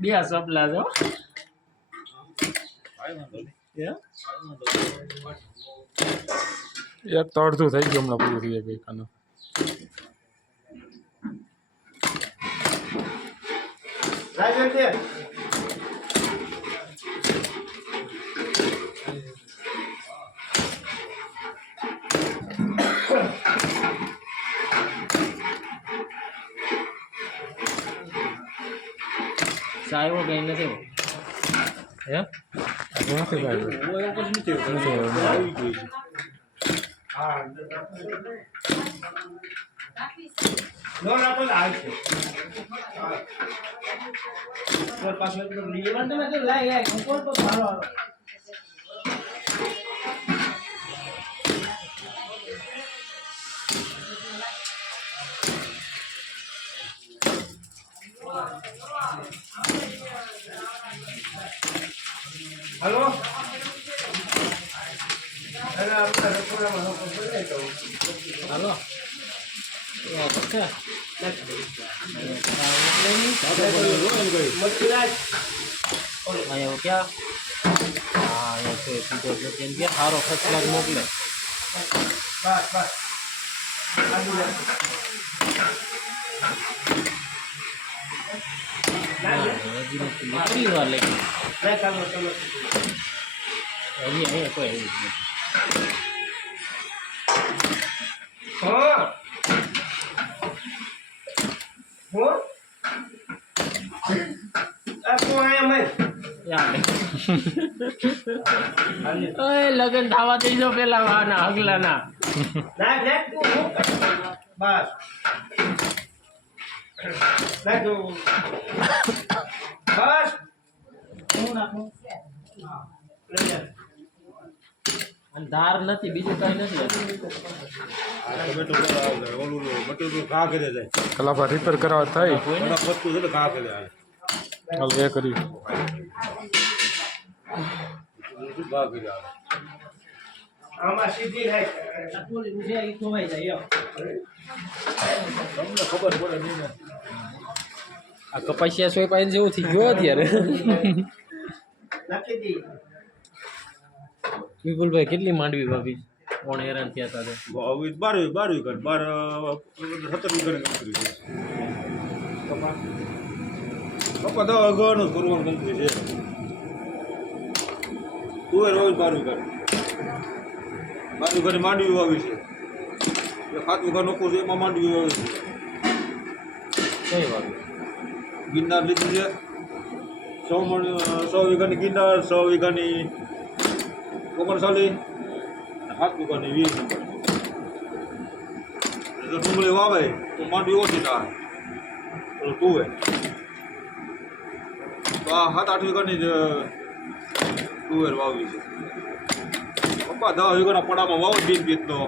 બે સપલા છો. એક તો અડધું થઈ ગયું હમણાં પૂરું થઈ જાય કાનો સાહેબો চাইব বেনে দেবো। হ্যাঁ? পাশে હલો અને આપણે રસોડામાં લોકો બનાવી દઉં. હાલો એ પક્કા મરચું રાખ. અહીંયા ક્યાં હા અહીંયા છે સીધો છે કેમ કે સારો ખસલાક મોકલે બસ બસ હજી નથી વાર લાગી રાખ અહીંયા કોઈ એવું જ નથી લગન થવા દેજો પેલા વાના અગલાના. બસ. બસ હું નાખું લઈ જા. અને ધાર નથી બીજું કઈ નથી આ ટમેટું પેલા ઓલું બટેટું ઘા કરે જાય. કલાભા રિપેર કરવા થાય કોઈને થોડાક પત્તું છે ને ઘા કરે જાય. હાલ એ કરી શું ઘા કરે આવે? આમાં સીધી નાખ. તમને ખબર પડે નહીં ને આ કપાસિયા સોય પાઈને જેવું થઈ ગયો અત્યારે. વિપુલભાઈ કેટલી માંડવી ભાભી? કોણ હેરાન થયા હતા બારવી બારવી બાર બાર વીઘા બાર અ, સત્તર કંપની છે. પપ્પા દવા અગવાનું જ કરવાનું કંપની છે. તુવેર રોજ બારવી વીઘા બારવી ઘરે માંડવી વાવી છે. એ ખાતું ઘર નોખું છે એમાં માંડવી વાવી છે. કઈ વાત ગિરનાર લીધી છે સો મણ સો વીઘાની ગિરનાર સો વીઘાની કોમરસાલી સાત વીઘાની વીસ નંબર જો ડુંગળી વાવે તો માંડવી ઓછી થાય પેલું તુવે તો આ સાત આઠ વીઘાની જ તુવેર વાવી છે પપ્પા દસ વીઘાના પડામાં વાવો બીજ બીજનો